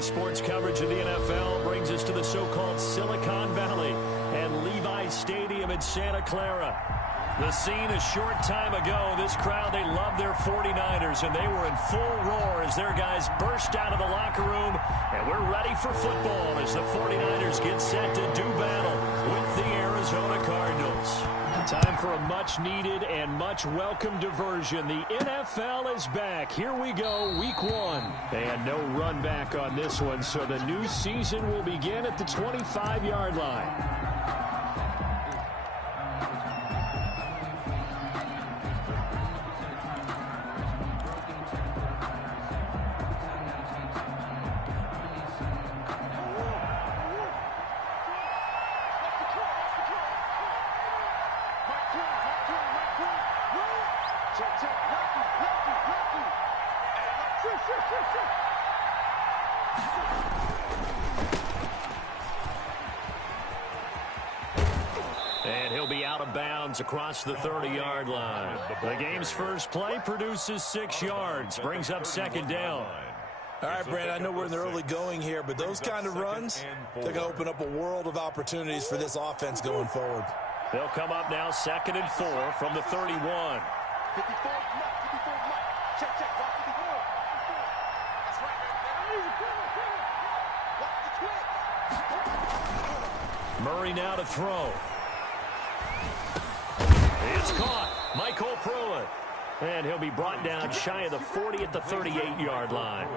Daily sports coverage of the NFL brings us to the so-called Silicon Valley and Levi Stadium in Santa Clara. The scene a short time ago, this crowd, they love their 49ers, and they were in full roar as their guys burst out of the locker room, and we're ready for football as the 49ers get set to do battle with the Arizona Cardinals. Time for a much-needed and much-welcome diversion. The NFL is back. Here we go, week 1. And no run back on this one, so the new season will begin at the 25-yard line. And he'll be out of bounds across the 30-yard line. The game's first play produces 6 yards, brings up second down. All right, Brandon, I know we're in the early going here, but those kind of runs, they're going to open up a world of opportunities for this offense going forward. They'll come up now 2nd and 4 from the 31. Murray now to throw. It's caught. Michael Pruitt. And he'll be brought down shy of the 40 at the 38-yard line.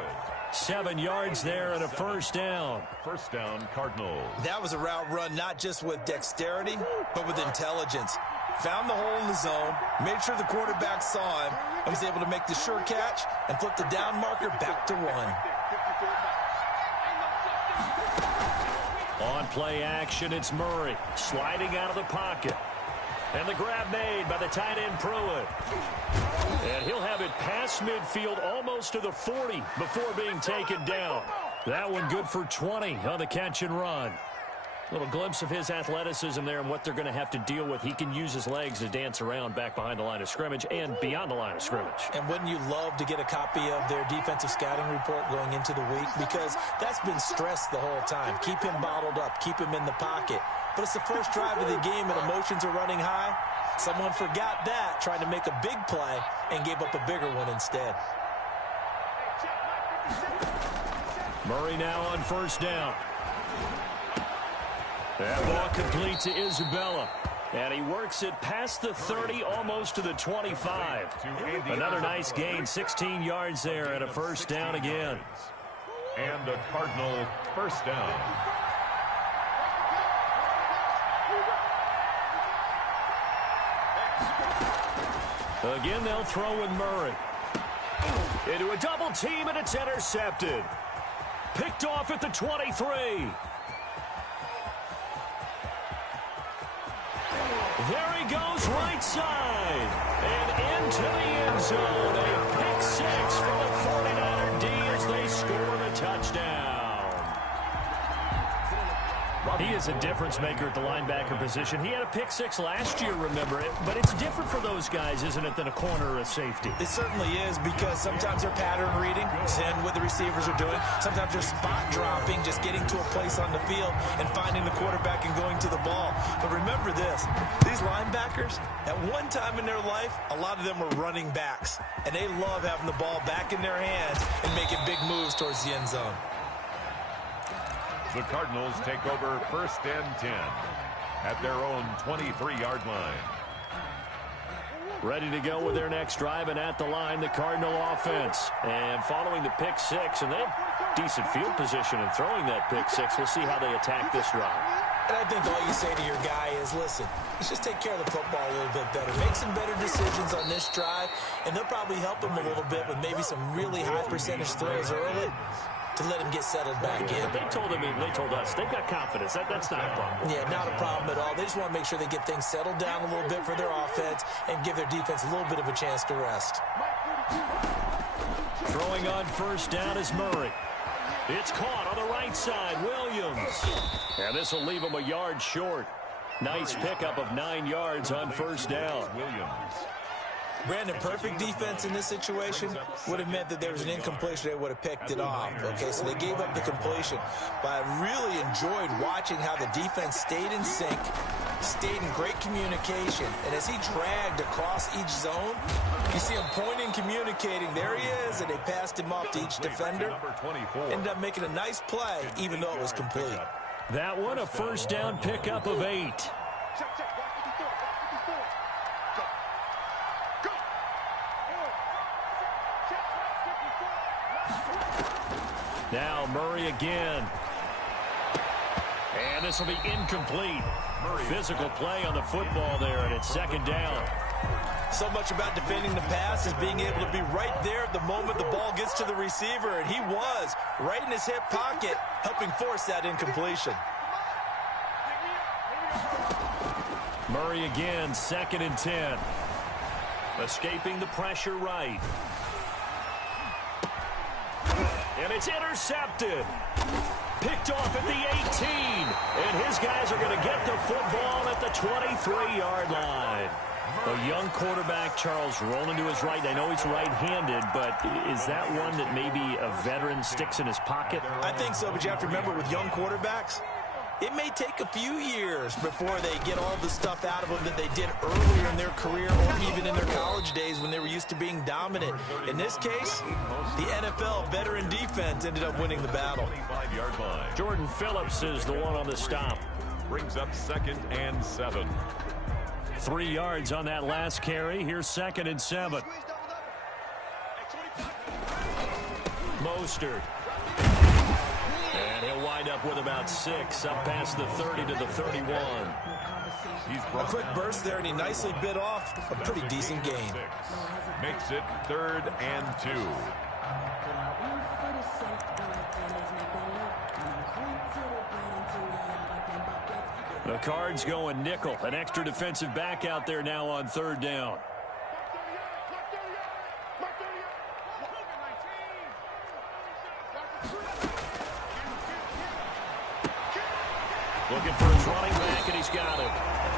7 yards there and a first down. First down, Cardinals. That was a route run not just with dexterity, but with intelligence. Found the hole in the zone, made sure the quarterback saw him, and was able to make the sure catch and flip the down marker back to 1. On play action, it's Murray sliding out of the pocket. And the grab made by the tight end Pruitt. And he'll have it past midfield almost to the 40 before being taken down. That one good for 20 on the catch and run. Little glimpse of his athleticism there and what they're going to have to deal with. He can use his legs to dance around back behind the line of scrimmage and beyond the line of scrimmage. And wouldn't you love to get a copy of their defensive scouting report going into the week? Because that's been stressed the whole time. Keep him bottled up. Keep him in the pocket. But it's the first drive of the game and emotions are running high. Someone forgot that, trying to make a big play, and gave up a bigger one instead. Murray now on first down. That ball complete to Isabella. And he works it past the 30, almost to the 25. Another nice gain, 16 yards there, and a first down again. And a Cardinal first down. Again, they'll throw with Murray. Into a double team, and it's intercepted. Picked off at the 23. There he goes, right side. And into the end zone. A pick 6 for the 49er D as they score the touchdown. He is a difference maker at the linebacker position. He had a pick 6 last year, remember it. But it's different for those guys, isn't it, than a corner or a safety? It certainly is, because sometimes they're pattern reading, seeing what the receivers are doing. Sometimes they're spot dropping, just getting to a place on the field and finding the quarterback and going to the ball. But remember this, these linebackers, at one time in their life, a lot of them were running backs. And they love having the ball back in their hands and making big moves towards the end zone. The Cardinals take over first and 10 at their own 23-yard line. Ready to go with their next drive, and at the line, the Cardinal offense. And following the pick 6, and they have decent field position in throwing that pick 6. We'll see how they attack this drive. And I think all you say to your guy is, listen, let's just take care of the football a little bit better. Make some better decisions on this drive, and they'll probably help him a little bit with maybe some really high percentage throws early to let him get settled back in. They told us they've got confidence. That's not a problem. Yeah, not a problem at all. They just want to make sure they get things settled down a little bit for their offense and give their defense a little bit of a chance to rest. Throwing on first down is Murray. It's caught on the right side, Williams. And this will leave him a yard short. Nice pickup of 9 yards on first down. Williams. Brandon, perfect defense in this situation would have meant that there was an incompletion. They would have picked it off. Okay, so they gave up the completion. But I really enjoyed watching how the defense stayed in sync, stayed in great communication. And as he dragged across each zone, you see him pointing, communicating. There he is, and they passed him off to each defender. Ended up making a nice play, even though it was complete. That one, a first down pickup of 8. Now Murray again. And this will be incomplete. Physical play on the football there, and it's second down. So much about defending the pass is being able to be right there at the moment the ball gets to the receiver, and he was right in his hip pocket, helping force that incompletion. Murray again, 2nd and 10. Escaping the pressure right. And it's intercepted. Picked off at the 18. And his guys are going to get the football at the 23-yard line. A young quarterback, Charles, rolling to his right. I know he's right-handed, but is that one that maybe a veteran sticks in his pocket? I think so, but you have to remember with young quarterbacks, it may take a few years before they get all the stuff out of them that they did earlier in their career or even in their college days when they were used to being dominant. In this case, the NFL veteran defense ended up winning the battle. Jordan Phillips is the one on the stop. Brings up 2nd and 7. 3 yards on that last carry. Here's 2nd and 7. Mostert. And he'll wind up with about 6, up past the 30 to the 31. A quick burst there, and he nicely bit off a pretty decent gain. Makes it 3rd and 2. The Cards going nickel. An extra defensive back out there now on 3rd down. Looking for his running back, and he's got him.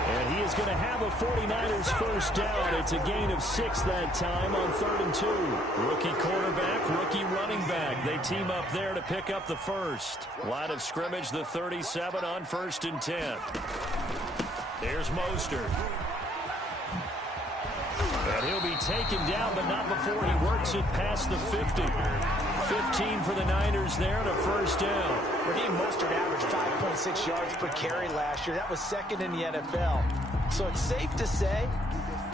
And he is going to have a 49ers first down. It's a gain of 6 that time on 3rd and 2. Rookie quarterback, rookie running back. They team up there to pick up the first. Line of scrimmage, the 37 on 1st and 10. There's Mostert. And he'll be taken down, but not before he works it past the 50. 15 for the Niners there and a first down. Raheem Mostert averaged 5.6 yards per carry last year. That was 2nd in the NFL. So it's safe to say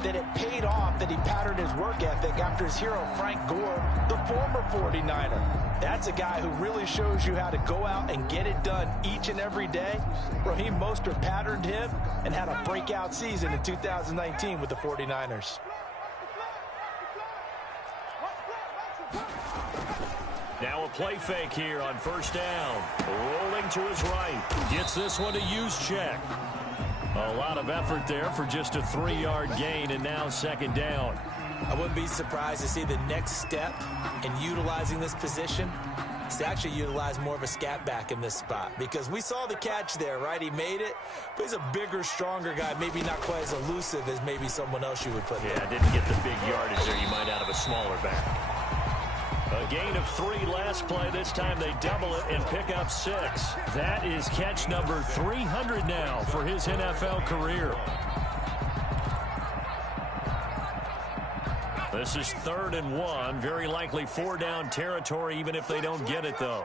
that it paid off that he patterned his work ethic after his hero Frank Gore, the former 49er. That's a guy who really shows you how to go out and get it done each and every day. Raheem Mostert patterned him and had a breakout season in 2019 with the 49ers. Now a play fake here on first down. Rolling to his right. Gets this one to use check. A lot of effort there for just a 3-yard gain, and now 2nd down. I wouldn't be surprised to see the next step in utilizing this position is to actually utilize more of a scat back in this spot, because we saw the catch there, right? He made it, but he's a bigger, stronger guy, maybe not quite as elusive as maybe someone else you would put there. Yeah, didn't get the big yardage there you might out of a smaller back. A gain of 3 last play. This time they double it and pick up 6. That is catch number 300 now for his NFL career. This is 3rd and 1. Very likely 4-down territory, even if they don't get it, though.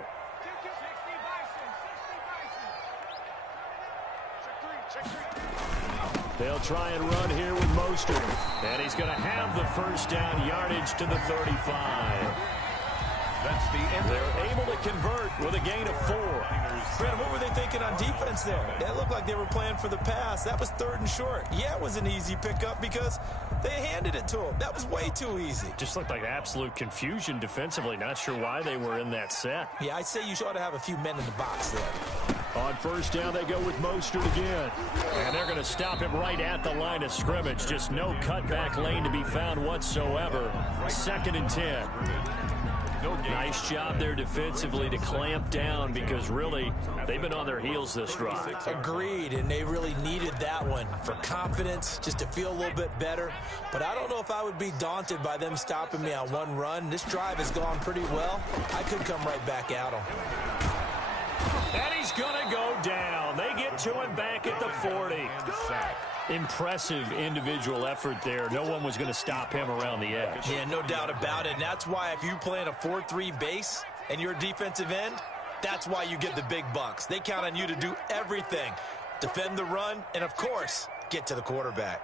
They'll try and run here with Mostert. And he's going to have the first down yardage to the 35. That's the end. They're able to convert with a gain of 4. Brandon, what were they thinking on defense there? That looked like they were playing for the pass. That was 3rd and short. Yeah, it was an easy pickup because they handed it to him. That was way too easy. Just looked like absolute confusion defensively. Not sure why they were in that set. Yeah, I'd say you ought to have a few men in the box there. On first down, they go with Mostert again. And they're going to stop him right at the line of scrimmage. Just no cutback lane to be found whatsoever. 2nd and 10. Nice job there defensively to clamp down because really they've been on their heels this drive. Agreed, and they really needed that one for confidence, just to feel a little bit better. But I don't know if I would be daunted by them stopping me on one run. This drive has gone pretty well. I could come right back at them. And he's going to go down. They get to him back at the 40. Impressive individual effort there. No one was going to stop him around the edge. Yeah, no doubt about it. And that's why if you play in a 4-3 base and you're a defensive end, that's why you get the big bucks. They count on you to do everything. Defend the run and, of course, get to the quarterback.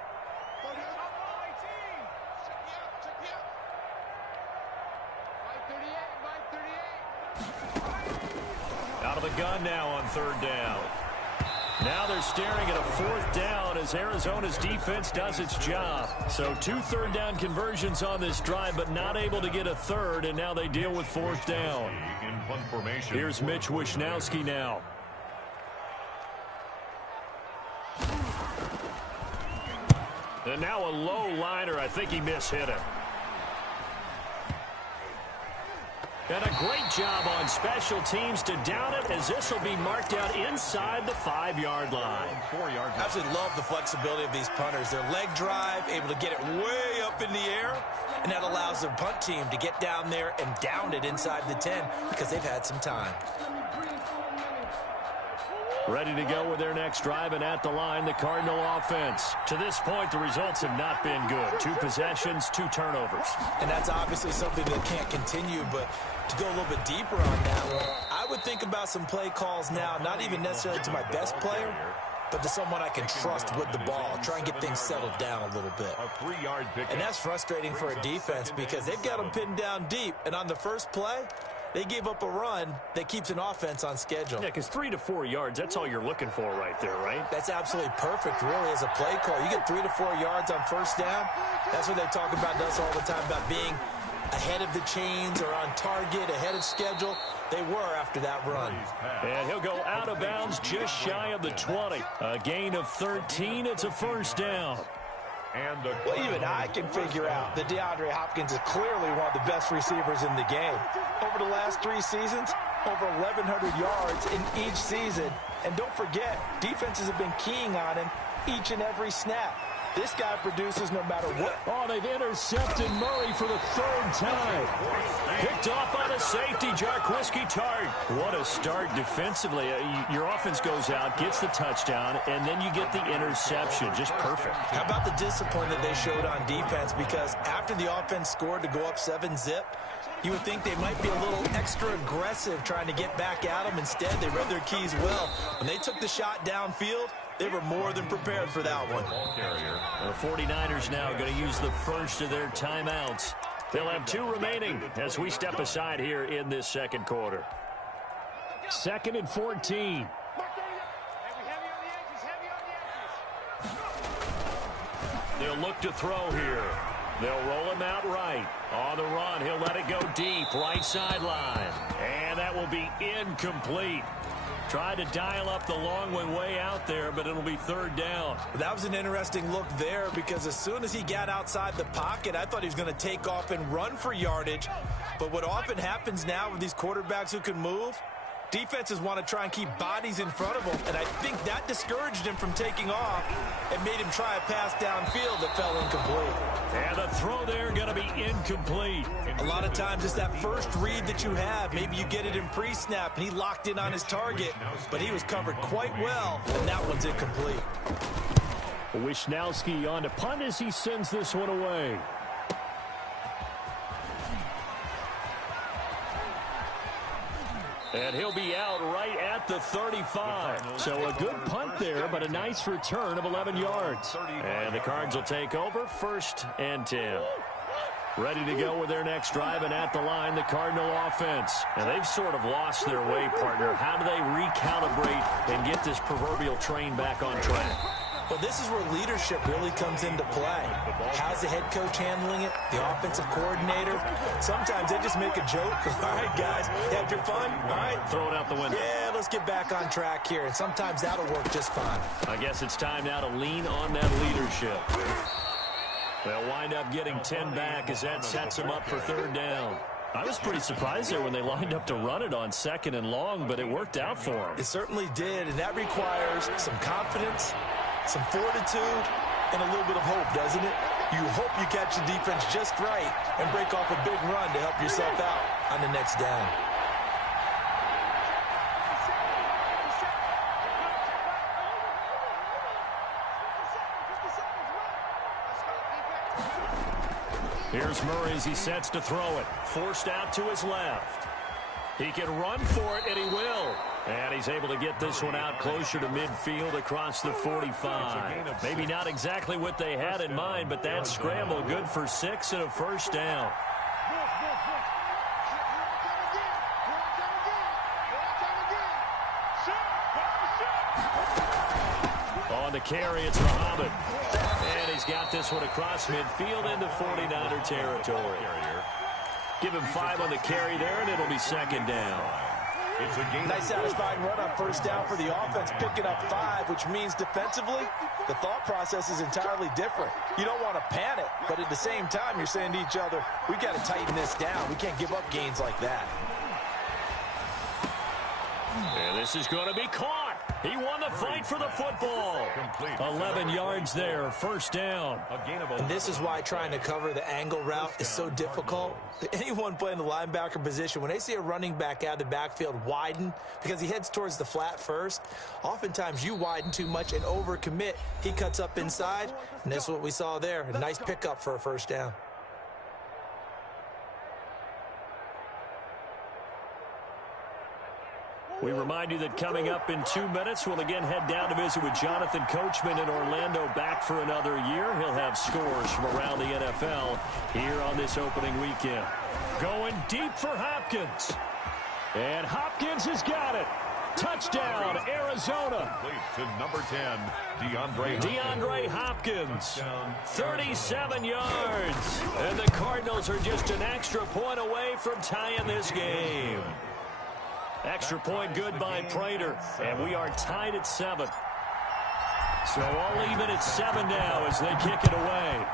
Out of the gun now on third down. Now they're staring at a fourth down as Arizona's defense does its job. So 2 third-down conversions on this drive, but not able to get a third, and now they deal with fourth down. Here's Mitch Wishnowski now. And now a low liner. I think he mishit it. And a great job on special teams to down it, as this will be marked out inside the 5-yard line. I absolutely love the flexibility of these punters. Their leg drive, able to get it way up in the air, and that allows their punt team to get down there and down it inside the 10 because they've had some time. Ready to go with their next drive, and at the line, the Cardinal offense. To this point, the results have not been good. 2 possessions, 2 turnovers. And that's obviously something that can't continue, but to go a little bit deeper on that one, I would think about some play calls now, not even necessarily to my best player, but to someone I can trust with the ball. Try and get things settled down a little bit. And that's frustrating for a defense because they've got them pinned down deep, and on the first play, they gave up a run that keeps an offense on schedule. Yeah, because 3 to 4 yards, that's all you're looking for right there, right? That's absolutely perfect, really, as a play call. You get 3 to 4 yards on first down. That's what they talk about us all the time, about being ahead of the chains or on target, ahead of schedule. They were after that run. And he'll go out of bounds just shy of the 20. A gain of 13. It's a first down. Well, even I can figure out that DeAndre Hopkins is clearly one of the best receivers in the game. Over the last 3 seasons, over 1,100 yards in each season. And don't forget, defenses have been keying on him each and every snap. This guy produces no matter what. Oh, they've intercepted Murray for the 3rd time. Picked off by the safety, Jarquiski Tart. What a start defensively. Your offense goes out, gets the touchdown, and then you get the interception. Just perfect. How about the discipline that they showed on defense? Because after the offense scored to go up 7-zip, you would think they might be a little extra aggressive trying to get back at them. Instead, they read their keys well. When they took the shot downfield, they were more than prepared for that one. The 49ers now going to use the first of their timeouts. They'll have 2 remaining as we step aside here in this second quarter. 2nd and 14. They'll look to throw here. They'll roll him out right. On the run, he'll let it go deep, right sideline. And that will be incomplete. Tried to dial up the long one way out there, but it'll be 3rd down. That was an interesting look there because as soon as he got outside the pocket, I thought he was going to take off and run for yardage. But what often happens now with these quarterbacks who can move, defenses want to try and keep bodies in front of them, and I think that discouraged him from taking off and made him try a pass downfield that fell incomplete. And the throw there going to be incomplete. A lot of times it's that first read that you have. Maybe you get it in pre-snap, and he locked in on his target, but he was covered quite well, and that one's incomplete. Wishnowski on to punt as he sends this one away. And he'll be out right at the 35. So a good punt there, but a nice return of 11 yards. And the Cards will take over 1st and 10. Ready to go with their next drive, and at the line, the Cardinal offense. And they've sort of lost their way, partner. How do they recalibrate and get this proverbial train back on track? Well, this is where leadership really comes into play. How's the head coach handling it? The offensive coordinator? Sometimes they just make a joke. All right, guys, had your fun? All right. Throw it out the window. Yeah, let's get back on track here. And sometimes that'll work just fine. I guess it's time now to lean on that leadership. They'll wind up getting 10 back as that sets them up for 3rd down. I was pretty surprised there when they lined up to run it on 2nd and long, but it worked out for them. It certainly did, and that requires some confidence, some fortitude, and a little bit of hope, doesn't it? You hope you catch the defense just right and break off a big run to help yourself out on the next down. Here's Murray as he sets to throw it. Forced out to his left. He can run for it, and he will. And he's able to get this one out closer to midfield across the 45. Maybe not exactly what they had in mind, but that scramble good for 6 and a first down. On the carry, it's Muhammad. And he's got this one across midfield into 49er territory. Give him 5 on the carry there, and it'll be 2nd down. Nice satisfying run on first down for the offense, picking up 5, which means defensively, the thought process is entirely different. You don't want to panic, but at the same time, you're saying to each other, we've got to tighten this down. We can't give up gains like that. And this is going to be caught. He won the fight for the football. 11 yards there, first down. And this is why trying to cover the angle route is so difficult. Anyone playing the linebacker position, when they see a running back out of the backfield widen because he heads towards the flat first, oftentimes you widen too much and overcommit. He cuts up inside, and that's what we saw there. A nice pickup for a first down. We remind you that coming up in 2 minutes, we'll again head down to visit with Jonathan Coachman in Orlando, back for another year. He'll have scores from around the NFL here on this opening weekend. Going deep for Hopkins. And Hopkins has got it. Touchdown, Arizona. To number 10, DeAndre Hopkins, 37 yards. And the Cardinals are just an extra point away from tying this game. Extra point good by Prater, and we are tied at 7. So all even at 7 now as they kick it away.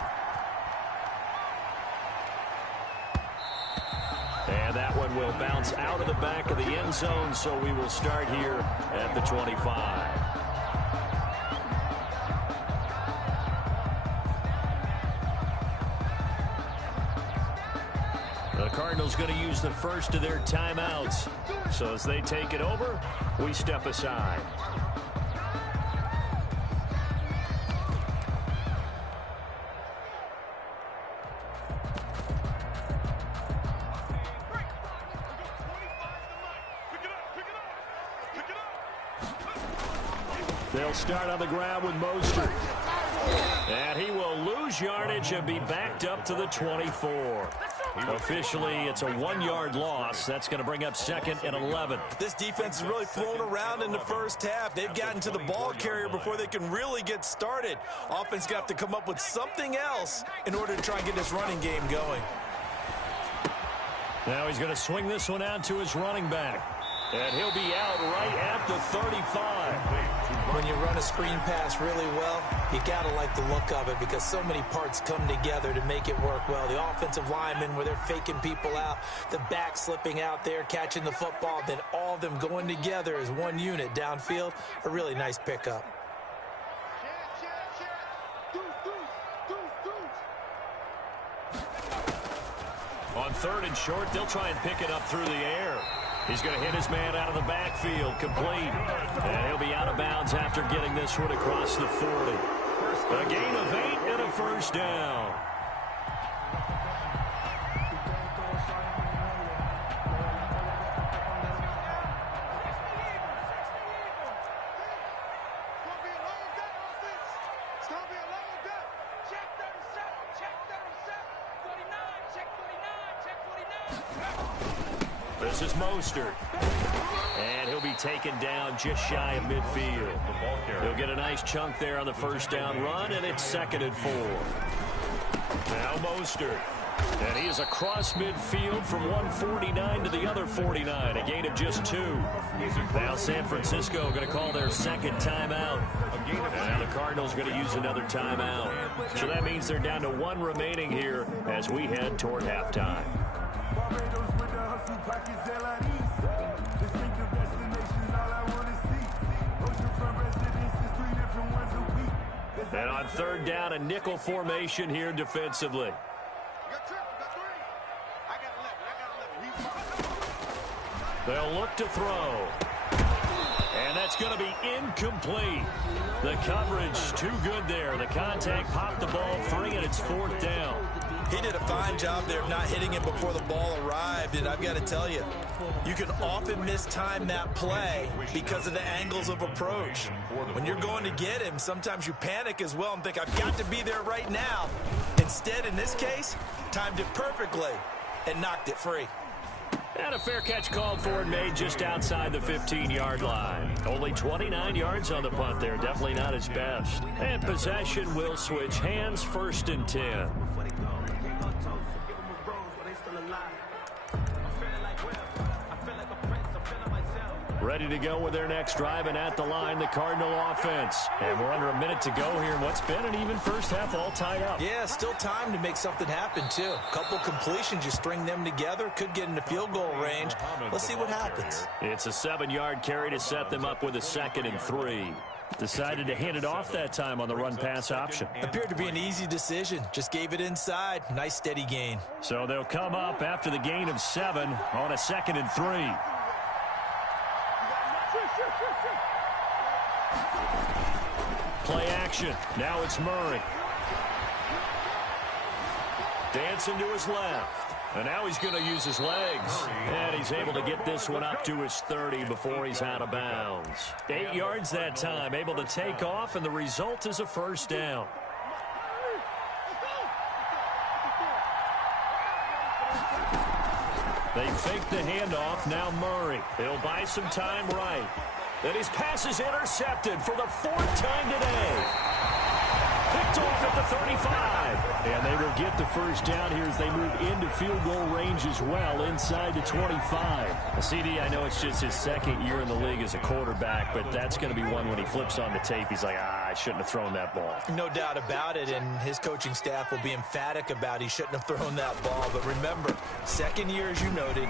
And that one will bounce out of the back of the end zone, so we will start here at the 25. The Cardinals going to use the first of their timeouts. So as they take it over, we step aside. They'll start on the ground with Mostert. And he will lose yardage and be backed up to the 24. Officially, it's a 1-yard loss. That's going to bring up 2nd and 11. This defense has really flown around in the first half. They've gotten to the ball carrier before they can really get started. Offense got to come up with something else in order to try and get this running game going. Now he's going to swing this one out to his running back. And he'll be out right at the 35. When you run a screen pass really well, you got to like the look of it because so many parts come together to make it work well. The offensive linemen where they're faking people out, the back slipping out there, catching the football, then all of them going together as one unit downfield. A really nice pickup. On 3rd and short, they'll try and pick it up through the air. He's going to hit his man out of the backfield, complete. And he'll be out of bounds after getting this one across the 40. A gain of 8 and a first down. This is Mostert. And he'll be taken down just shy of midfield. He'll get a nice chunk there on the first down run, and it's 2nd and 4. Now Mostert. And he is across midfield from 149 to the other 49. A gain of just 2. Now San Francisco going to call their 2nd timeout. And the Cardinals going to use another timeout. So that means they're down to 1 remaining here as we head toward halftime. And on third down, a nickel formation here defensively. They'll look to throw. And that's going to be incomplete. The coverage too good there. The contact popped the ball free, and it's fourth down. He did a fine job there of not hitting it before the ball arrived, and I've got to tell you, you can often mistime that play because of the angles of approach. When you're going to get him, sometimes you panic as well and think, I've got to be there right now. Instead, in this case, timed it perfectly and knocked it free. And a fair catch called for and made just outside the 15-yard line. Only 29 yards on the punt there. Definitely not his best. And possession will switch hands, 1st and 10. Ready to go with their next drive, and at the line, the Cardinal offense. And we're under a minute to go here in what's been an even first half, all tied up. Yeah, still time to make something happen, too. A couple completions, you string them together, could get into field goal range. Let's see what happens. It's a 7-yard carry to set them up with a 2nd and 3. Decided to hand it off that time on the run-pass option. Appeared to be an easy decision. Just gave it inside. Nice steady gain. So they'll come up after the gain of 7 on a 2nd and 3. Play action. Now it's Murray. Dancing to his left. And now he's going to use his legs. And he's able to get this one up to his 30 before he's out of bounds. 8 yards that time. Able to take off, and the result is a first down. They fake the handoff. Now Murray. He'll buy some time right. And his pass is intercepted for the 4th time today. Picked off at the 35. And they will get the first down here as they move into field goal range as well, inside the 25. CD, I know it's just his 2nd year in the league as a quarterback, but that's going to be one when he flips on the tape, he's like, I shouldn't have thrown that ball. No doubt about it, and his coaching staff will be emphatic about he shouldn't have thrown that ball. But remember, 2nd year, as you noted,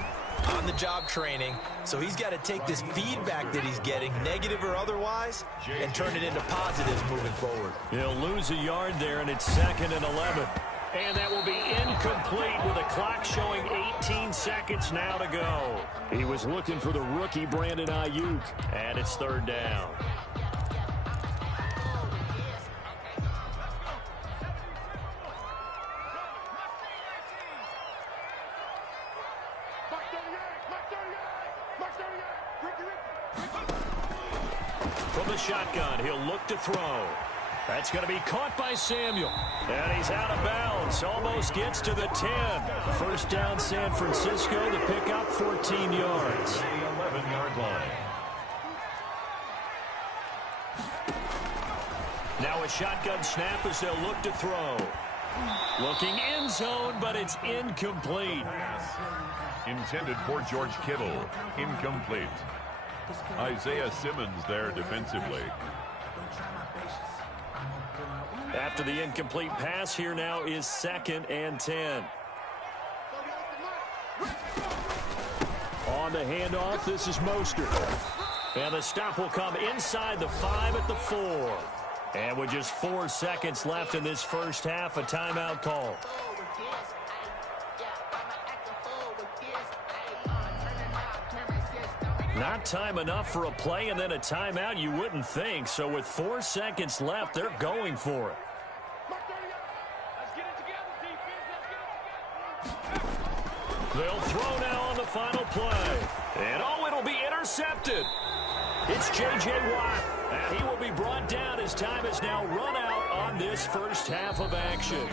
on-the-job training, so he's got to take this feedback that he's getting, negative or otherwise, and turn it into positives moving forward. He'll lose a yard there, and it's 2nd and 11. And that will be incomplete with a clock showing 18 seconds now to go. He was looking for the rookie Brandon Ayuk, and it's 3rd down. From the shotgun, he'll look to throw. That's going to be caught by Samuel. And he's out of bounds. Almost gets to the 10. First down, San Francisco. The pickup, 14 yards. 11-yard line. Now a shotgun snap as they'll look to throw. Looking end zone, but it's incomplete. Intended for George Kittle. Incomplete. Isaiah Simmons there defensively. After the incomplete pass, here now is 2nd and 10. On the handoff, this is Mostert. And the stop will come inside the 5 at the 4. And with just 4 seconds left in this first half, a timeout call. Not time enough for a play and then a timeout, you wouldn't think. So with 4 seconds left, they're going for it. They'll throw now on the final play. And oh, it'll be intercepted. It's J.J. Watt. And he will be brought down as time has now run out on this first half of action.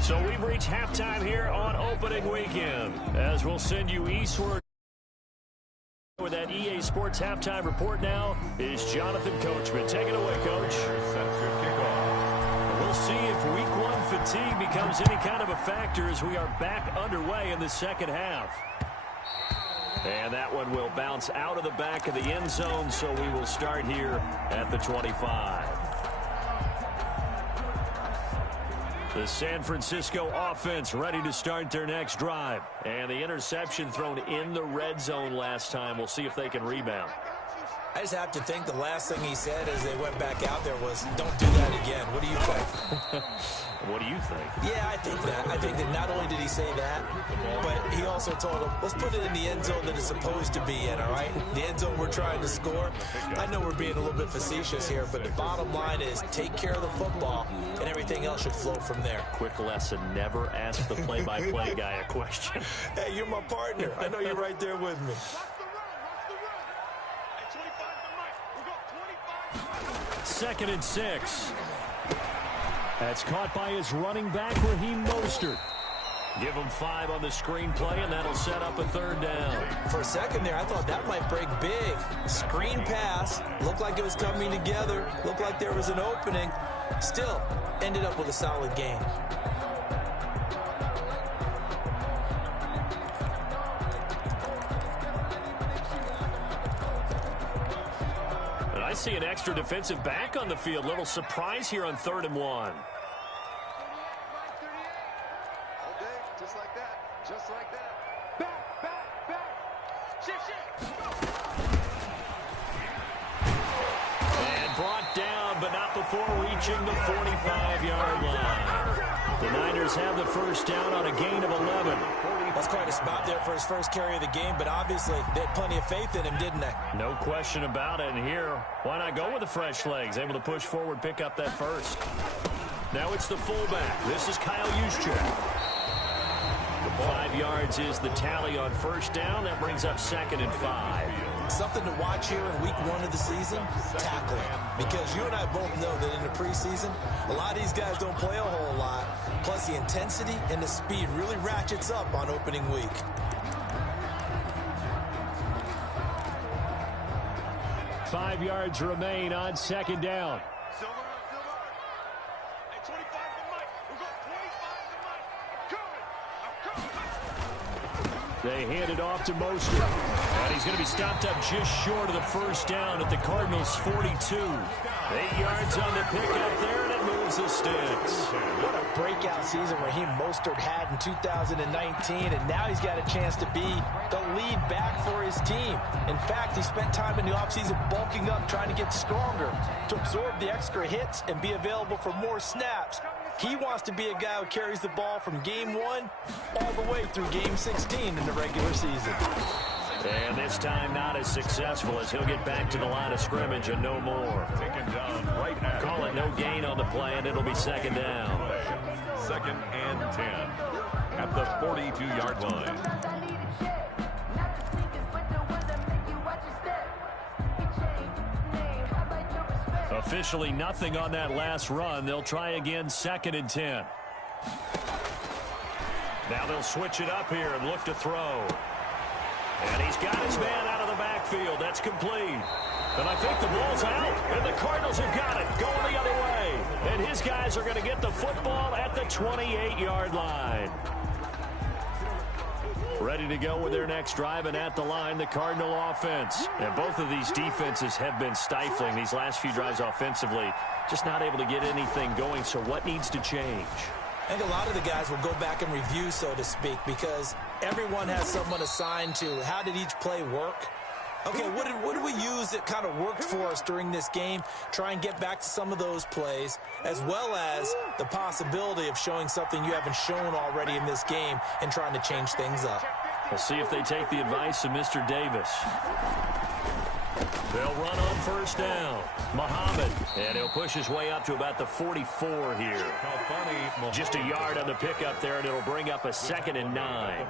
So we've reached halftime here on opening weekend. As we'll send you eastward. With that EA Sports halftime report now is Jonathan Coachman. Take it away, Coach. We'll see if week 1 fatigue becomes any kind of a factor as we are back underway in the second half. And that one will bounce out of the back of the end zone, so we will start here at the 25. The San Francisco offense ready to start their next drive. And the interception thrown in the red zone last time. We'll see if they can rebound. I just have to think the last thing he said as they went back out there was, don't do that again. What do you think? What do you think? Yeah, I think that. I think that not only did he say that, but he also told him, let's put it in the end zone that it's supposed to be in, all right? The end zone we're trying to score. I know we're being a little bit facetious here, but the bottom line is take care of the football, and everything else should flow from there. Quick lesson, never ask the play-by-play guy a question. Hey, you're my partner. I know you're right there with me. Second and 6. That's caught by his running back, Raheem Mostert. Give him 5 on the screen play, and that'll set up a third down. For a second there, I thought that might break big. Screen pass. Looked like it was coming together. Looked like there was an opening. Still, ended up with a solid gain. I see an extra defensive back on the field. Little surprise here on 3rd and 1. All day, just like that. Just like that. Back. Shift. And brought down, but not before reaching the 45-yard line. The Niners have the first down on a gain of 11. That's quite a spot there for his first carry of the game, but obviously they had plenty of faith in him, didn't they? No question about it. And here, why not go with the fresh legs? Able to push forward, pick up that first. Now it's the fullback. This is Kyle Juszczyk. 5 yards is the tally on first down. That brings up 2nd and 5. Something to watch here in week 1 of the season, tackling. Because you and I both know that in the preseason, a lot of these guys don't play a whole lot. Plus, the intensity and the speed really ratchets up on opening week. Five yards remain on 2nd down. Silver. Hey, 25 to Mike. We'll go 25 to Mike. I'm coming. They hand it off to Mostert. And he's going to be stopped up just short of the first down at the Cardinals' 42. 8 yards on the pickup there, and it moves the sticks. What a breakout season Raheem Mostert had in 2019, and now he's got a chance to be the lead back for his team. In fact, he spent time in the offseason bulking up, trying to get stronger, to absorb the extra hits and be available for more snaps. He wants to be a guy who carries the ball from game 1 all the way through game 16 in the regular season. And this time not as successful as he'll get back to the line of scrimmage and no more. Taken down right at Call it no gain on the play, and it'll be 2nd down. 2nd and 10 at the 42-yard line. Officially nothing on that last run. They'll try again 2nd and 10. Now they'll switch it up here and look to throw. And he's got his man out of the backfield. That's complete. And I think the ball's out, and the Cardinals have got it going the other way. And his guys are going to get the football at the 28-yard line. Ready to go with their next drive, and at the line, the Cardinal offense. And both of these defenses have been stifling these last few drives offensively. Just not able to get anything going, so what needs to change? I think a lot of the guys will go back and review, so to speak, because everyone has someone assigned to how did each play work. Okay, what did we use that kind of worked for us during this game? Try and get back to some of those plays, as well as the possibility of showing something you haven't shown already in this game and trying to change things up. We'll see if they take the advice of Mr. Davis. They'll run on first down. Muhammad, and he'll push his way up to about the 44 here. Just a yard on the pickup there, and it'll bring up a 2nd and 9.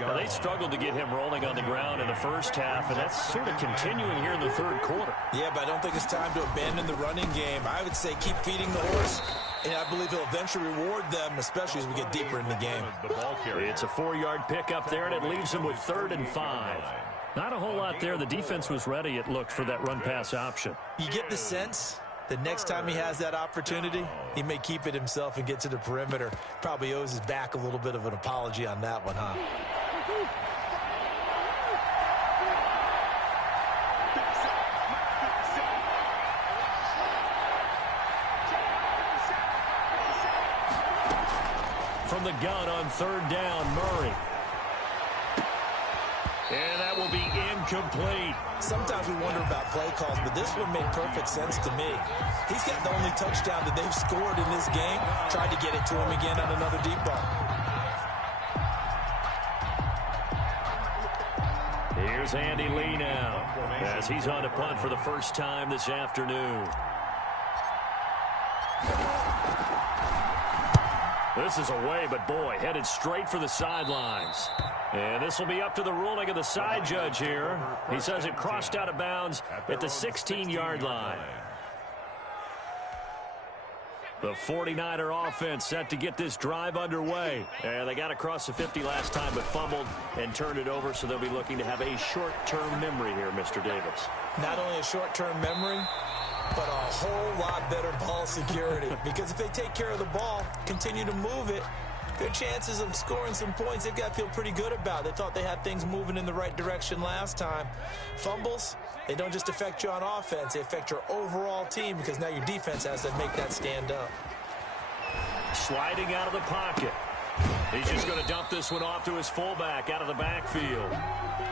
Now, they struggled to get him rolling on the ground in the first half, and that's sort of continuing here in the 3rd quarter. Yeah, but I don't think it's time to abandon the running game. I would say keep feeding the horse, and I believe he'll eventually reward them, especially as we get deeper in the game. It's a 4-yard pickup there, and it leaves him with 3rd and 5. Not a whole lot there. The defense was ready, it looked, for that run-pass option. You get the sense that next time he has that opportunity, he may keep it himself and get to the perimeter. Probably owes his back a little bit of an apology on that one, huh? from the gun on third down. Murray. And that will be incomplete. Sometimes we wonder about play calls, but this one made perfect sense to me. He's got the only touchdown that they've scored in this game. Tried to get it to him again on another deep ball. Here's Andy Lee now as he's on to punt for the first time this afternoon. This is away, but boy, headed straight for the sidelines. And this will be up to the ruling of the side judge here. He says it crossed out of bounds at the 16-yard line. The 49er offense set to get this drive underway. And they got across the 50 last time, but fumbled and turned it over, so they'll be looking to have a short-term memory here, Mr. Davis. Not only a short-term memory, but a whole lot better ball security. Because if they take care of the ball, continue to move it, their chances of scoring some points, they've got to feel pretty good about. They thought they had things moving in the right direction last time. Fumbles, they don't just affect you on offense, they affect your overall team because now your defense has to make that stand up. Sliding out of the pocket. He's just going to dump this one off to his fullback out of the backfield.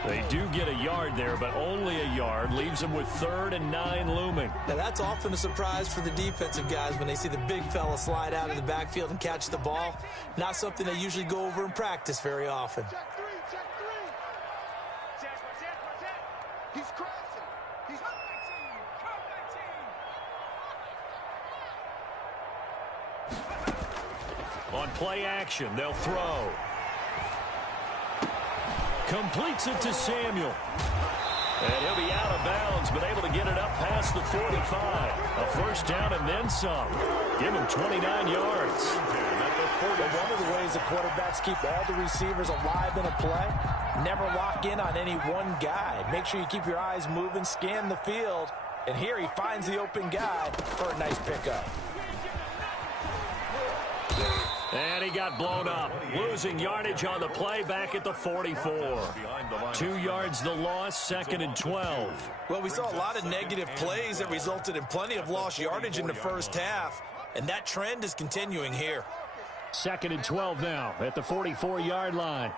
They do get a yard there, but only a yard. Leaves them with 3rd and 9 looming. Now, that's often a surprise for the defensive guys when they see the big fella slide out of the backfield and catch the ball. Not something they usually go over in practice very often. Check three. He's crossing. He's hurt my team. On play action, they'll throw. Completes it to Samuel. And he'll be out of bounds, but able to get it up past the 45. A first down and then some. Give him 29 yards. One of the ways the quarterbacks keep all the receivers alive in a play, never lock in on any one guy. Make sure you keep your eyes moving, scan the field. And here he finds the open guy for a nice pickup. And he got blown up. Losing yardage on the play back at the 44. 2 yards the loss, 2nd and 12. Well, we saw a lot of negative plays that resulted in plenty of lost yardage in the first half. And that trend is continuing here. 2nd and 12 now at the 44-yard line.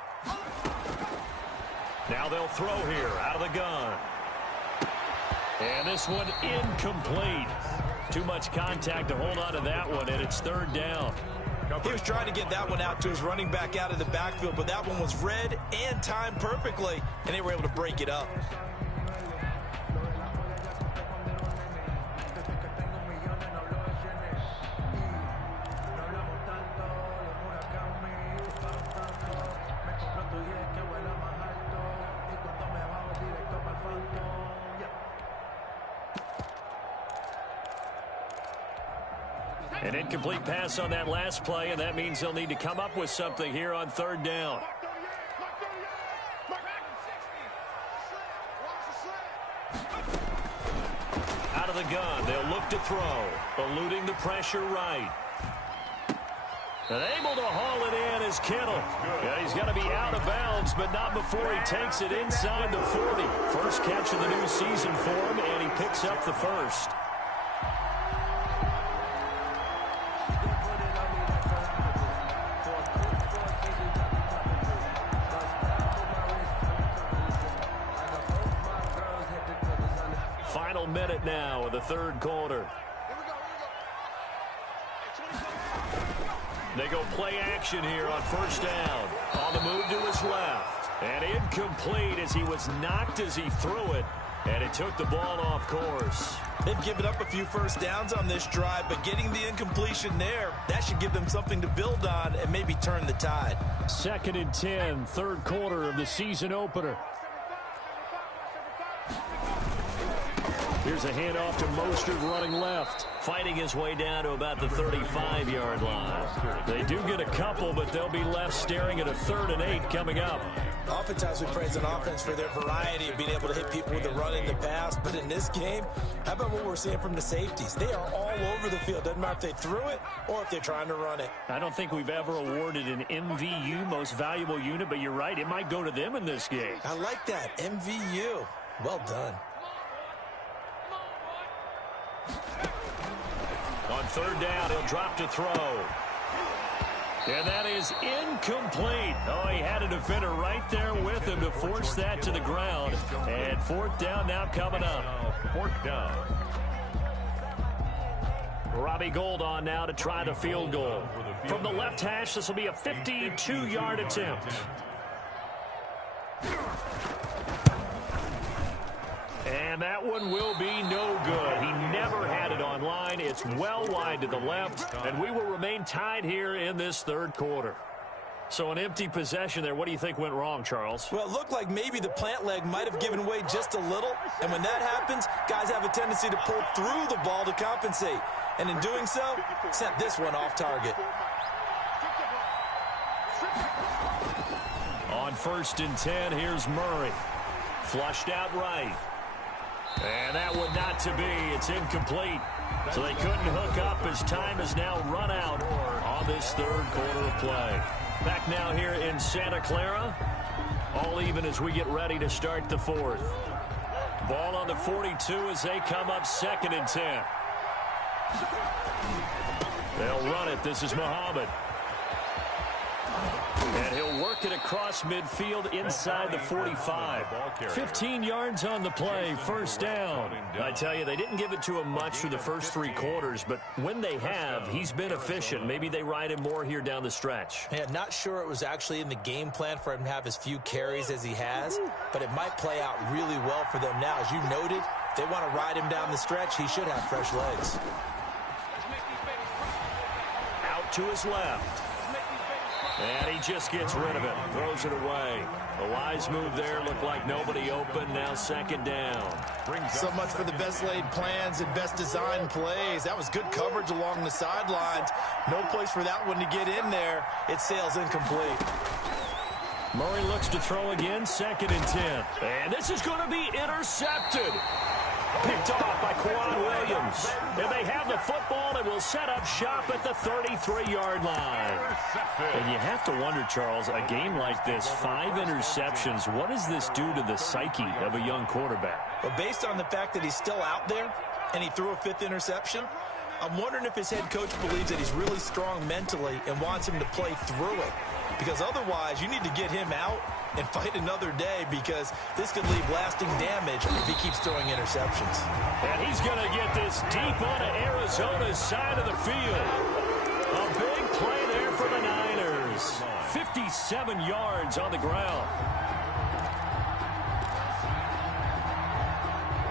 Now they'll throw here out of the gun. And this one incomplete. Too much contact to hold on to that one, and it's 3rd down. He was trying to get that one out to his running back out of the backfield, but that one was read and timed perfectly, and they were able to break it up. An incomplete pass on that last play, and that means they'll need to come up with something here on 3rd down. Out of the gun, they'll look to throw, eluding the pressure right. And able to haul it in is Kittle. Yeah, he's going to be out of bounds, but not before he takes it inside the 40. First catch of the new season for him, and he picks up the first. Final minute now of the 3rd quarter. They go play action here on 1st down. On the move to his left. And incomplete as he was knocked as he threw it. And it took the ball off course. They've given up a few first downs on this drive, but getting the incompletion there, that should give them something to build on and maybe turn the tide. 2nd and 10, 3rd quarter of the season opener. Here's a handoff to Mostert running left, fighting his way down to about the 35-yard line. They do get a couple, but they'll be left staring at a 3rd and 8 coming up. Oftentimes we praise an offense for their variety of being able to hit people with the run in the pass, but in this game, how about what we're seeing from the safeties? They are all over the field. Doesn't matter if they threw it or if they're trying to run it. I don't think we've ever awarded an MVU, most valuable unit, but you're right, it might go to them in this game. I like that, MVU. Well done. On 3rd down, he'll drop to throw. And that is incomplete. Oh, he had a defender right there with him to force that to the ground. And fourth down now coming up. Fourth down. Robbie Gould on now to try the field goal. From the left hash, this will be a 52-yard attempt. And that one will be no good. He never had it on line. It's well wide to the left, and we will remain tied here in this third quarter. So an empty possession there. What do you think went wrong, Charles? Well, it looked like maybe the plant leg might have given way just a little, and when that happens, guys have a tendency to pull through the ball to compensate, and in doing so, sent this one off target. On 1st and 10, here's Murray. Flushed out right. And that one not to be. It's incomplete. So they couldn't hook up as time has now run out on this third quarter of play. Back now here in Santa Clara. All even as we get ready to start the fourth. Ball on the 42 as they come up 2nd and 10. They'll run it. This is Muhammad. And he'll work it across midfield inside the 45. 15 yards on the play, first down. I tell you, they didn't give it to him much through the first 3 quarters, but when they have, he's been efficient. Maybe they ride him more here down the stretch. Yeah, not sure it was actually in the game plan for him to have as few carries as he has, but it might play out really well for them now. As you noted, if they want to ride him down the stretch, he should have fresh legs. Out to his left. And he just gets rid of it, throws it away. A wise move there, looked like nobody open, now 2nd down. So much for the best laid plans and best designed plays. That was good coverage along the sidelines. No place for that one to get in there. It sails incomplete. Murray looks to throw again, 2nd and 10. And this is going to be intercepted. Picked off by wk1 Williams. And they have the football and will set up shop at the 33-yard line. And you have to wonder, Charles, a game like this, 5 interceptions, what does this do to the psyche of a young quarterback? Well, based on the fact that he's still out there and he threw a 5th interception, I'm wondering if his head coach believes that he's really strong mentally and wants him to play through it. Because otherwise, you need to get him out and fight another day, because this could leave lasting damage if he keeps throwing interceptions. And he's going to get this deep onto Arizona's side of the field. A big play there for the Niners. 57 yards on the ground.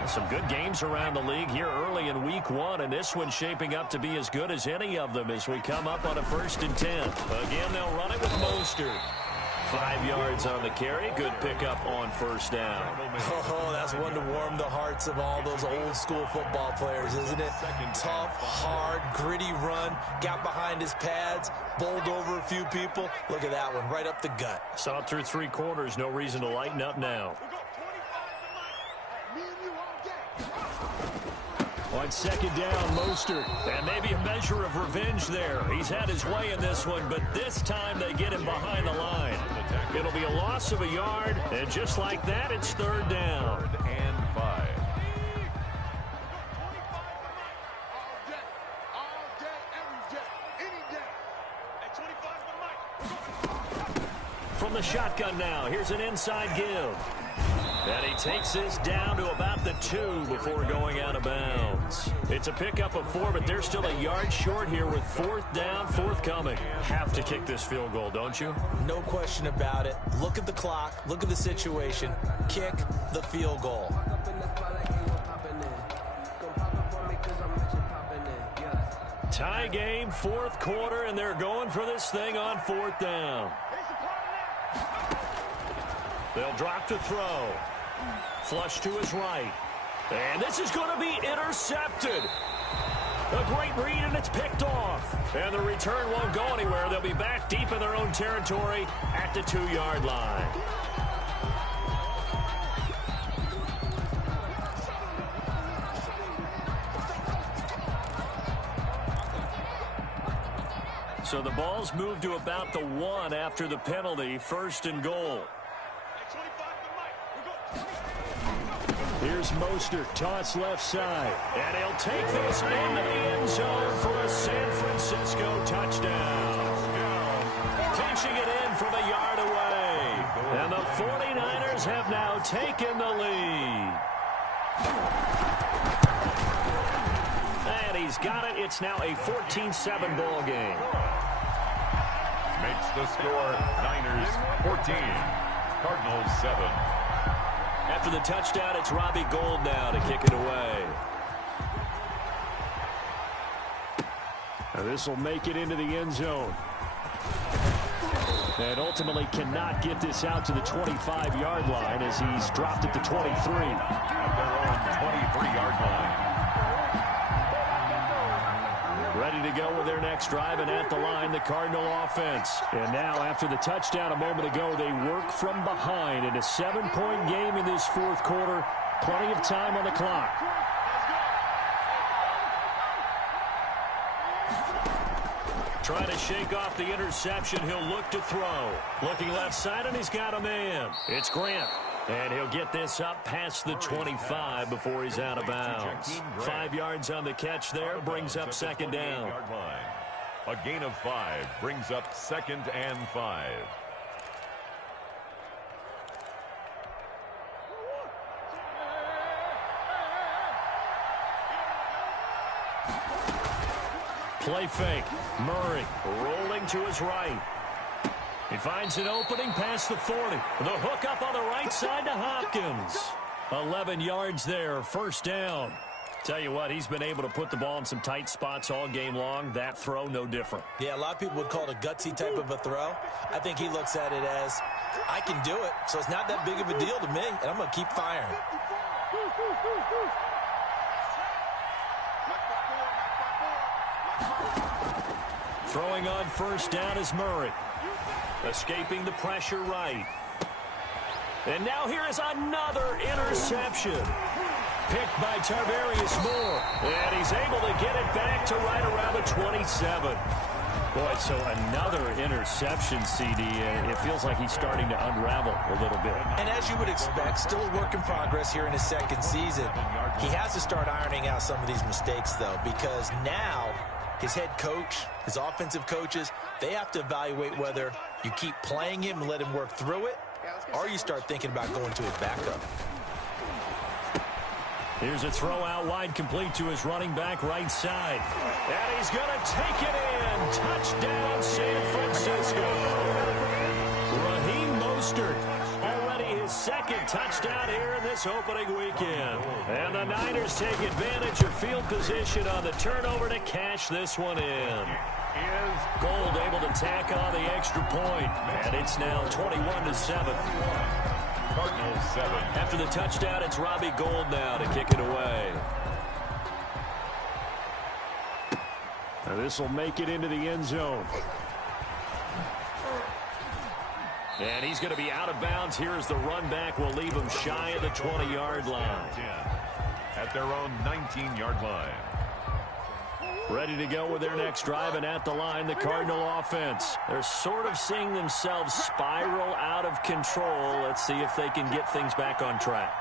Some good games around the league here early in week 1, and this one's shaping up to be as good as any of them as we come up on a 1st and 10. Again, they'll run it with Mostert. 5 yards on the carry. Good pickup on 1st down. Oh, that's one to warm the hearts of all those old school football players, isn't it? Tough, hard, gritty run. Got behind his pads, bowled over a few people. Look at that one, right up the gut. Saw it through 3 quarters. No reason to lighten up now. On 2nd down, Mostert. And maybe a measure of revenge there. He's had his way in this one, but this time they get him behind the line. It'll be a loss of a yard, and just like that, it's 3rd down. 3rd and 5. From the shotgun now, here's an inside give. And he takes this down to about the 2 before going out of bounds. It's a pickup of 4, but they're still a yard short here with 4th down, forthcoming. Have to kick this field goal, don't you? No question about it. Look at the clock. Look at the situation. Kick the field goal. Tie game, 4th quarter, and they're going for this thing on 4th down. They'll drop to throw. Flush to his right. And this is going to be intercepted. A great read, and it's picked off. And the return won't go anywhere. They'll be back deep in their own territory at the 2-yard line. So the ball's moved to about the 1 after the penalty. 1st and goal. Here's Mostert, toss left side. And he'll take this into the end zone for a San Francisco touchdown. punching it in from a yard away. And the 49ers have now taken the lead. And he's got it. It's now a 14-7 ball game. Makes the score Niners 14, Cardinals 7. After the touchdown, it's Robbie Gould now to kick it away. This will make it into the end zone. And ultimately cannot get this out to the 25-yard line as he's dropped at the 23. At their own 23-yard line. Ready to go with their next drive, and at the line, the Cardinal offense. And now, after the touchdown a moment ago, they work from behind in a 7-point game in this fourth quarter. Plenty of time on the clock. Trying to shake off the interception. He'll look to throw. Looking left side, and he's got a man. It's Grant. And he'll get this up past the 25 before he's out of bounds. 5 yards on the catch there, brings up second down. A gain of 5 brings up 2nd and 5. Play fake. Murray rolling to his right. He finds an opening past the 40. The hook up on the right side to Hopkins. 11 yards there, first down. Tell you what, he's been able to put the ball in some tight spots all game long. That throw, no different. Yeah, a lot of people would call it a gutsy type of a throw. I think he looks at it as, I can do it, so it's not that big of a deal to me, and I'm going to keep firing. Throwing on first down is Murray. Escaping the pressure right. And now here is another interception. Picked by Tarvarius Moore. And he's able to get it back to right around the 27. Boy, so another interception, CD. It feels like he's starting to unravel a little bit. And as you would expect, still a work in progress here in his second season. He has to start ironing out some of these mistakes, though, because now his head coach, his offensive coaches, they have to evaluate whether you keep playing him and let him work through it, or you start thinking about going to his backup. Here's a throw out wide, complete to his running back right side. And he's going to take it in. Touchdown, San Francisco. Raheem Mostert, already his second touchdown here in this opening weekend. And the Niners take advantage of field position on the turnover to cash this one in. Gould able to tack on the extra point. And it's now 21-7. Cardinals 7. After the touchdown, it's Robbie Gould now to kick it away. Now this will make it into the end zone. And he's going to be out of bounds. Here's the run back. Will leave him shy of the 20-yard line. At their own 19-yard line. Ready to go with their next drive, and at the line, the Cardinal offense. They're sort of seeing themselves spiral out of control. Let's see if they can get things back on track.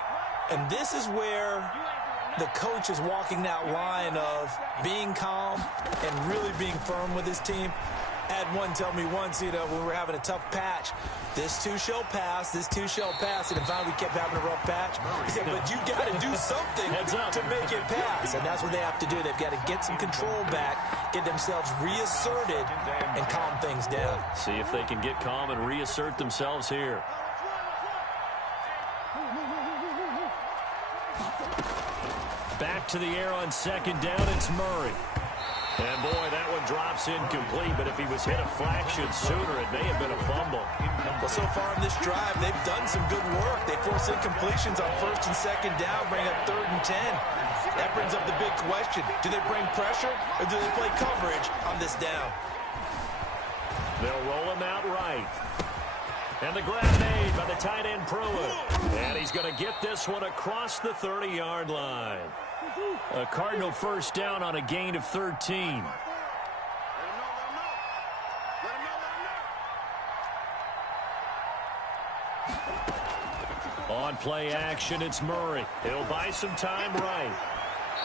And this is where the coach is walking that line of being calm and really being firm with his team. I had one tell me once, when we were having a tough patch, this too shall pass, this too shall pass. And finally we kept having a rough patch. He said, but you got to do something to make it pass. And that's what they have to do. They've got to get some control back, get themselves reasserted, and calm things down. See if they can get calm and reassert themselves here. Back to the air on second down, it's Murray. And, boy, that one drops incomplete, but if he was hit a fraction sooner, it may have been a fumble. Well, so far in this drive, they've done some good work. They force incompletions on first and second down, bring up 3rd and 10. That brings up the big question. Do they bring pressure, or do they play coverage on this down? They'll roll him out right. And the grab made by the tight end Pruitt. And he's going to get this one across the 30-yard line. A Cardinal first down on a gain of 13. On play action, it's Murray. He'll buy some time right.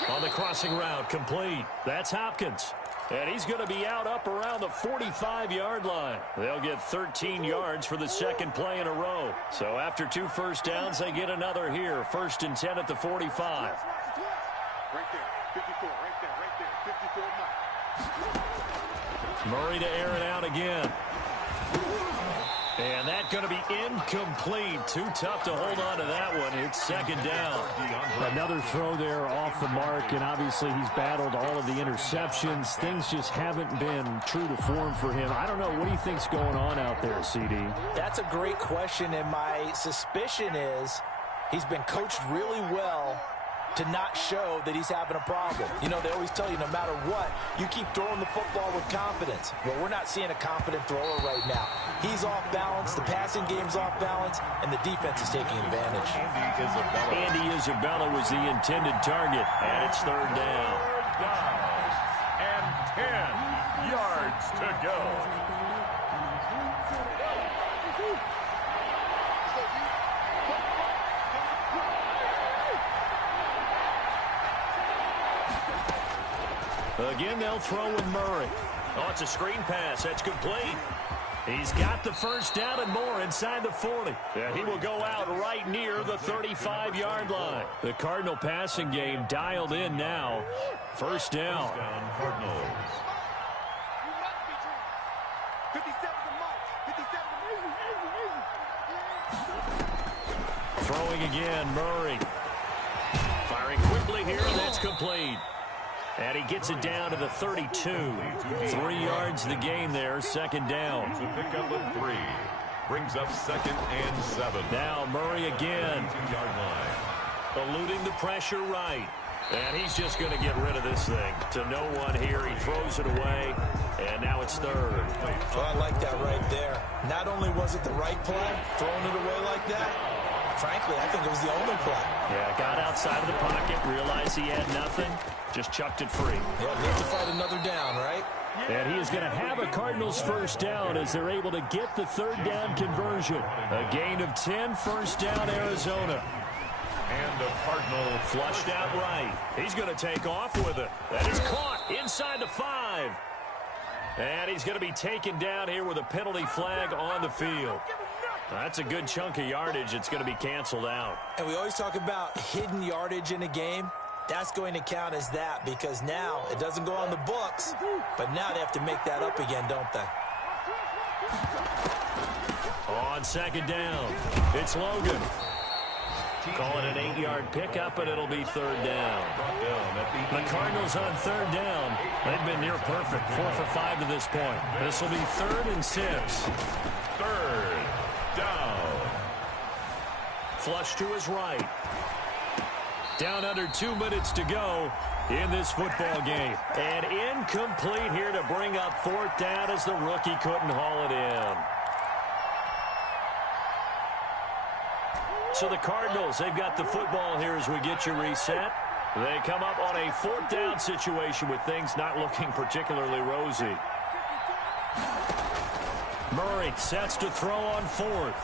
On the crossing route, complete. That's Hopkins. And he's going to be out up around the 45-yard line. They'll get 13 yards for the second play in a row. So after 2 first downs, they get another here. 1st and 10 at the 45. Right there, 54, right there, 54 miles. Murray to air it out again. And that's going to be incomplete. Too tough to hold on to that one. It's 2nd down. Another throw there off the mark, and obviously he's battled all of the interceptions. Things just haven't been true to form for him. I don't know. What do you think's going on out there, CD? That's a great question, and my suspicion is he's been coached really well to not show that he's having a problem. You know, they always tell you no matter what, you keep throwing the football with confidence. Well, we're not seeing a confident thrower right now. He's off balance, the passing game's off balance, and the defense is taking advantage. Andy Isabella was the intended target, and it's 3rd down. And 10 yards to go. Again, they'll throw with Murray. Oh, it's a screen pass. That's complete. He's got the 1st down and more inside the 40. And he will go out right near the 35-yard line. The Cardinal passing game dialed in now. 1st down. Cardinals. You must be true. 57 to Mike. 57 to Throwing again, Murray. Firing quickly here, and that's complete. And he gets it down to the 32. 3 yards the gain there, 2nd down. It's a pickup of 3. Brings up 2nd and 7. Now Murray again. 2-yard line. Eluding the pressure right. And he's just going to get rid of this thing. To no one here, he throws it away. And now it's 3rd. Oh, I like that right there. Not only was it the right play, throwing it away like that, frankly, I think it was the only play. Yeah, got outside of the pocket, realized he had nothing, just chucked it free. Yeah, live to fight another down, right? And he is going to have a Cardinals 1st down as they're able to get the 3rd down conversion. A gain of 10, 1st down Arizona. And the Cardinal Flushed out right. He's going to take off with it. That is caught inside the 5. And he's going to be taken down here with a penalty flag on the field. That's a good chunk of yardage. It's going to be canceled out. And we always talk about hidden yardage in a game. That's going to count as that because now it doesn't go on the books, but now they have to make that up again, don't they? On 2nd down, it's Logan. Call it an 8-yard pickup, and it'll be 3rd down. The Cardinals on 3rd down. They've been near perfect, 4 for 5 to this point. This will be 3rd and 6. 3rd down. Flush to his right. Down under 2 minutes to go in this football game. And incomplete here to bring up 4th down as the rookie couldn't haul it in. So the Cardinals, they've got the football here as we get you reset. They come up on a 4th down situation with things not looking particularly rosy. Murray sets to throw on 4th.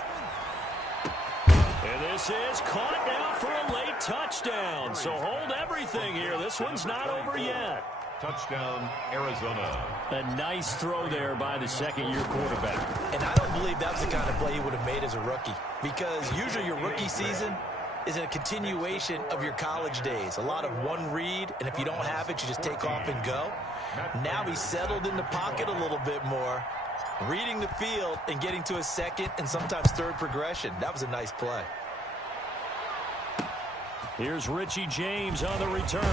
And this is caught now for a late touchdown. So hold everything here. This one's not over yet. Touchdown, Arizona. A nice throw there by the 2nd-year quarterback. And I don't believe that's the kind of play he would have made as a rookie because usually your rookie season is a continuation of your college days. A lot of one read, and if you don't have it, you just take off and go. Now he's settled in the pocket a little bit more, reading the field and getting to a 2nd and sometimes 3rd progression. That was a nice play. Here's Richie James on the return.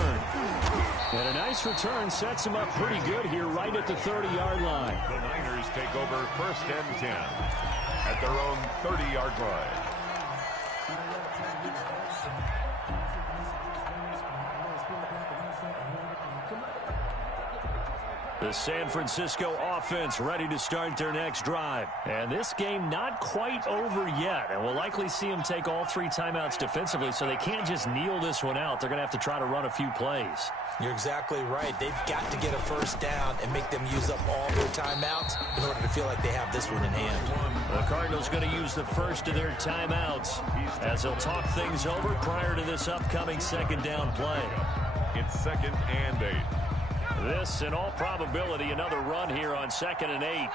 And a nice return sets him up pretty good here right at the 30-yard line. The Niners take over 1st and 10 at their own 30-yard line. The San Francisco offense ready to start their next drive. And this game not quite over yet. And we'll likely see them take all 3 timeouts defensively, so they can't just kneel this one out. They're going to have to try to run a few plays. You're exactly right. They've got to get a 1st down and make them use up all their timeouts in order to feel like they have this one in hand. The Cardinals going to use the first of their timeouts as they'll talk things over prior to this upcoming 2nd down play. It's 2nd and 8. This, in all probability, another run here on 2nd and 8.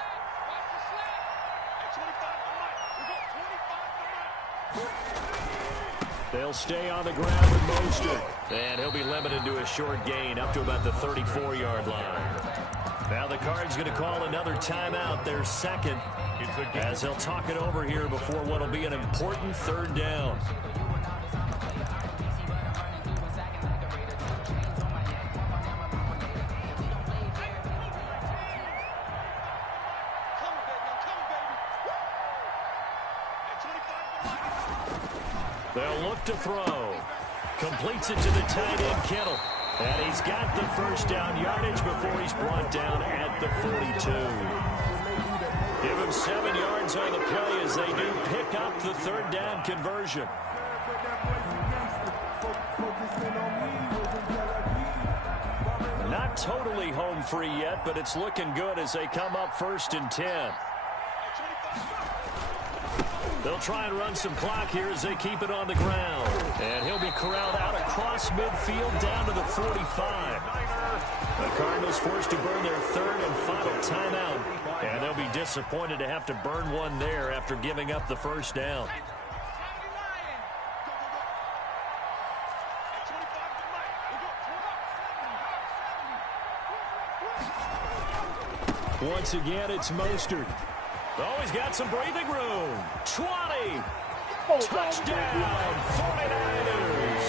They'll stay on the ground with Mostert. And he'll be limited to a short gain up to about the 34-yard line. Now the Cards going to call another timeout, their second, as they'll talk it over here before what will be an important 3rd down. They'll look to throw. Completes it to the tight end, Kittle. And he's got the 1st down yardage before he's brought down at the 42. Give him 7 yards on the play as they do pick up the 3rd down conversion. Not totally home free yet, but it's looking good as they come up 1st and 10. They'll try and run some clock here as they keep it on the ground. And he'll be corralled out across midfield down to the 45. The Cardinals forced to burn their 3rd and final timeout. And they'll be disappointed to have to burn one there after giving up the 1st down. Once again, it's Mostert. Oh, he's got some breathing room. 20. Touchdown, 49ers.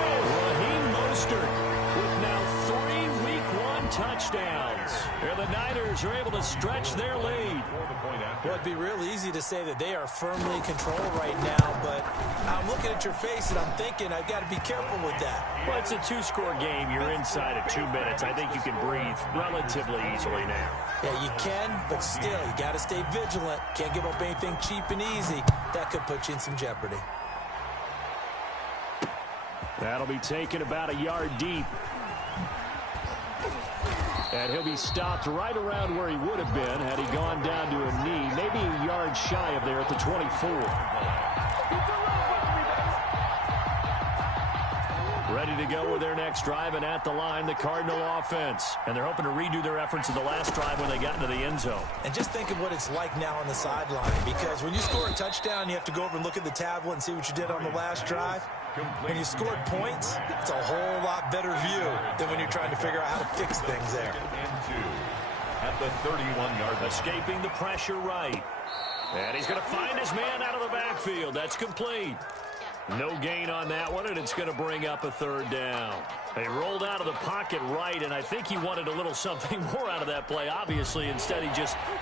Raheem Mostert with now 3 Week 1 touchdowns. And the Niners are able to stretch their lead. Well, it'd be real easy to say that they are firmly in control right now, but I'm looking at your face and I'm thinking I've got to be careful with that. Well, it's a 2-score game. You're inside at 2 minutes. I think you can breathe relatively easily now. Yeah, you can, but still, you got to stay vigilant. Can't give up anything cheap and easy. That could put you in some jeopardy. That'll be taken about a yard deep. And he'll be stopped right around where he would have been had he gone down to a knee, maybe a yard shy of there at the 24. Ready to go with their next drive, and at the line, the Cardinal offense. And they're hoping to redo their efforts in the last drive when they got into the end zone. And just think of what it's like now on the sideline, because when you score a touchdown, you have to go over and look at the tablet and see what you did on the last drive. When you scored points, it's a whole lot better view than when you're trying to figure out how to fix things there. At the 31-yard line. Escaping the pressure right. And he's going to find his man out of the backfield. That's complete. No gain on that one, and it's going to bring up a 3rd down. They rolled out of the pocket right, and I think he wanted a little something more out of that play. Obviously, instead he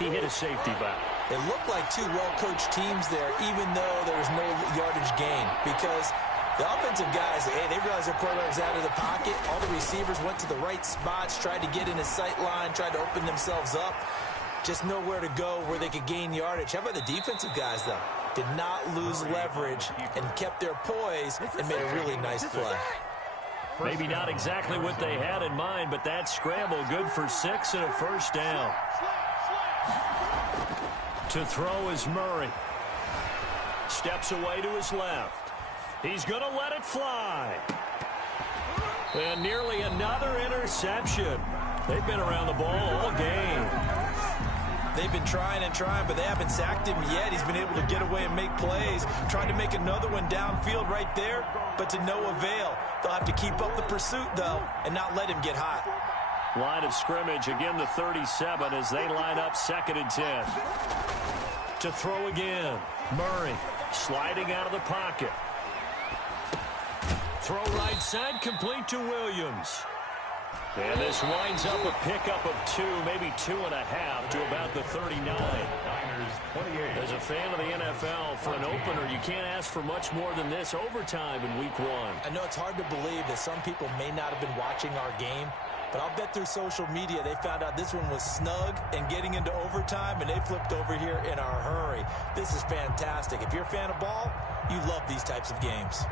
hit a safety valve. It looked like 2 well-coached teams there, even though there was no yardage gain, because the offensive guys, hey, they realized their quarterback was out of the pocket. All the receivers went to the right spots, tried to get in his sight line, tried to open themselves up. Just nowhere to go where they could gain yardage. How about the defensive guys, though? Did not lose leverage and kept their poise and made a really nice play. Maybe not exactly what they had in mind, but that scramble good for 6 and a 1st down. To throw is Murray. Steps away to his left. He's going to let it fly. And nearly another interception. They've been around the ball all game. They've been trying and trying, but they haven't sacked him yet. He's been able to get away and make plays. Trying to make another one downfield right there, but to no avail. They'll have to keep up the pursuit, though, and not let him get hot. Line of scrimmage, again the 37 as they line up 2nd and 10. To throw again. Murray sliding out of the pocket. Throw right side, complete to Williams. And this winds up a pickup of 2, maybe 2.5 to about the 39. As a fan of the NFL, for an opener, you can't ask for much more than this overtime in Week 1. I know it's hard to believe that some people may not have been watching our game, but I'll bet through social media they found out this one was snug and getting into overtime, and they flipped over here in a hurry. This is fantastic. If you're a fan of ball, you love these types of games.